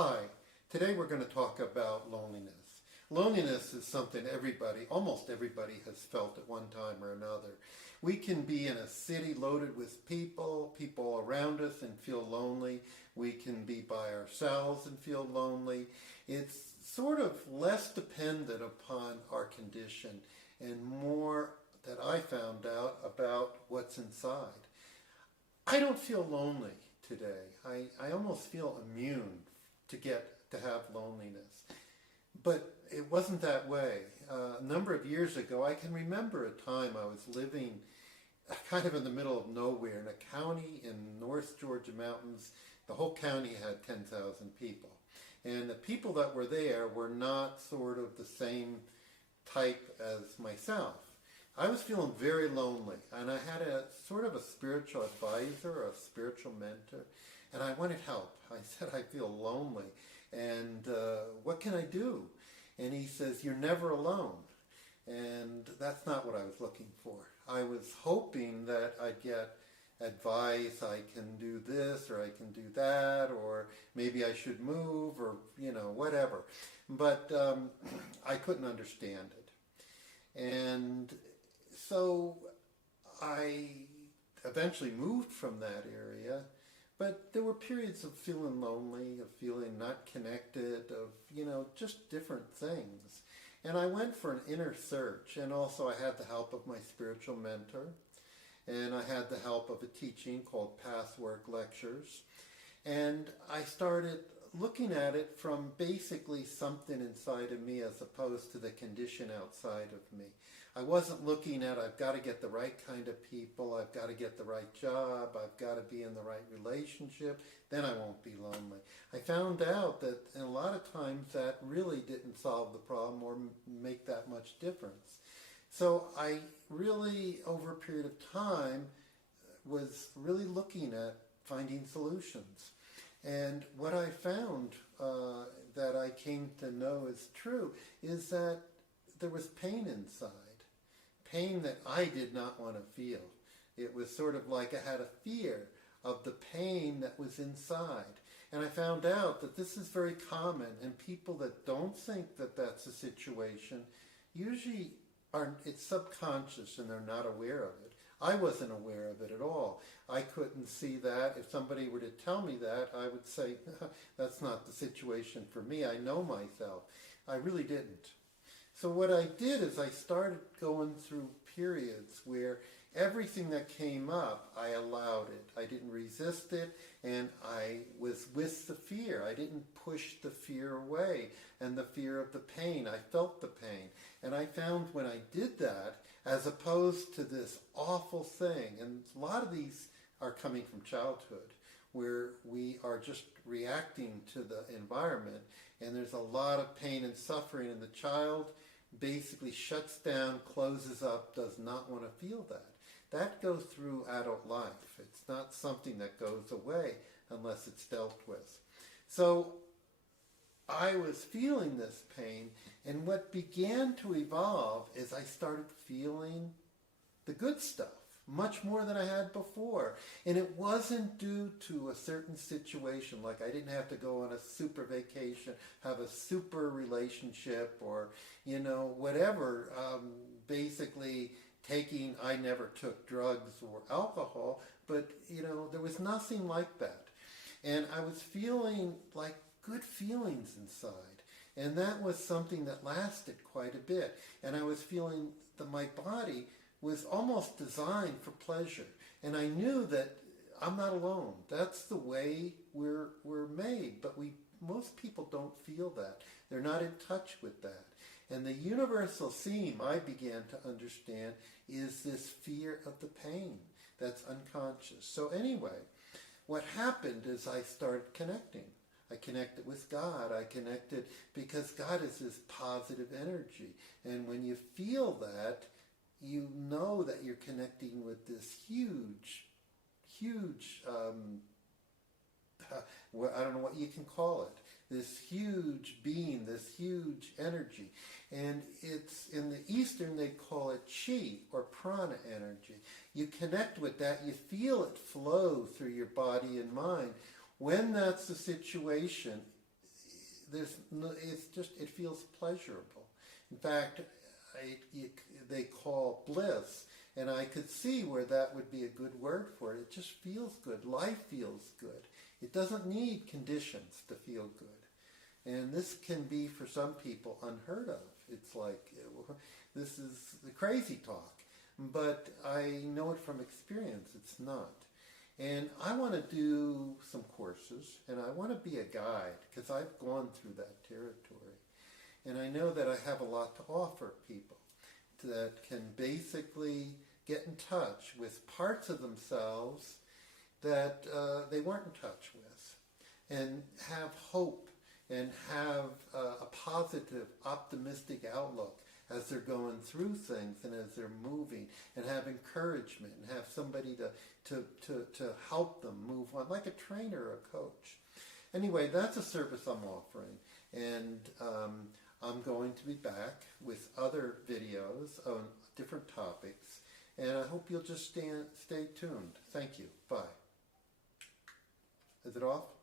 Hi, today we're going to talk about loneliness. Loneliness is something almost everybody has felt at one time or another. We can be in a city loaded with people around us and feel lonely. We can be by ourselves and feel lonely. It's sort of less dependent upon our condition and more that I found out about what's inside. I don't feel lonely today. I almost feel immune to have loneliness. But it wasn't that way. A number of years ago, I can remember a time I was living kind of in the middle of nowhere in a county in North Georgia mountains. The whole county had 10,000 people. And the people that were there were not sort of the same type as myself. I was feeling very lonely, and I had a sort of a spiritual advisor, a spiritual mentor, and I wanted help. I said, I feel lonely, and what can I do? And he says, you're never alone. And that's not what I was looking for. I was hoping that I'd get advice, I can do this, or I can do that, or maybe I should move, or, whatever. But I couldn't understand it. And so I eventually moved from that area, but there were periods of feeling lonely, of feeling not connected, of, just different things. And I went for an inner search, and also I had the help of my spiritual mentor, and I had the help of a teaching called Pathwork Lectures. And I started looking at it from basically something inside of me as opposed to the condition outside of me. I wasn't looking at, I've got to get the right kind of people, I've got to get the right job, I've got to be in the right relationship, then I won't be lonely. I found out that a lot of times that really didn't solve the problem or make that much difference. So I really, over a period of time, was really looking at finding solutions. And what I found that I came to know is true is that there was pain inside. Pain that I did not want to feel. It was sort of like I had a fear of the pain that was inside. And I found out that this is very common, and people that don't think that that's a situation usually it's subconscious and they're not aware of it. I wasn't aware of it at all. I couldn't see that. If somebody were to tell me that, I would say, that's not the situation for me. I know myself. I really didn't. So what I did is I started going through periods where everything that came up, I allowed it. I didn't resist it, and I was with the fear. I didn't push the fear away and the fear of the pain. I felt the pain. And I found when I did that, as opposed to this awful thing, and a lot of these are coming from childhood, where we are just reacting to the environment, and there's a lot of pain and suffering, and the child basically shuts down, closes up, does not want to feel that. That goes through adult life. It's not something that goes away unless it's dealt with. So I was feeling this pain, and what began to evolve is I started feeling the good stuff, much more than I had before. And it wasn't due to a certain situation, like I didn't have to go on a super vacation, have a super relationship, or, whatever. Basically I never took drugs or alcohol, but, there was nothing like that. And I was feeling like good feelings inside. And that was something that lasted quite a bit. And I was feeling that my body was almost designed for pleasure. And I knew that I'm not alone. That's the way we're made. But most people don't feel that. They're not in touch with that. And the universal theme I began to understand is this fear of the pain that's unconscious. So anyway, what happened is I started connecting. I connected with God. I connected because God is this positive energy. And when you feel that, you know that you're connecting with this huge, I don't know what you can call it, this huge being, this huge energy. And it's in the Eastern, they call it chi, or prana energy. You connect with that, you feel it flow through your body and mind. When that's the situation, it feels pleasurable. In fact, they call bliss, and I could see where that would be a good word for it. It just feels good. Life feels good. It doesn't need conditions to feel good. And this can be, for some people, unheard of. It's like, this is the crazy talk. But I know it from experience. It's not. And I want to do some courses, and I want to be a guide, because I've gone through that territory. And I know that I have a lot to offer people that can basically get in touch with parts of themselves that they weren't in touch with, and have hope and have a positive, optimistic outlook as they're going through things and as they're moving, and have encouragement and have somebody to help them move on, like a trainer or a coach. Anyway, that's a service I'm offering, and I'm going to be back with other videos on different topics, and I hope you'll just stay tuned. Thank you. Bye. Is it off?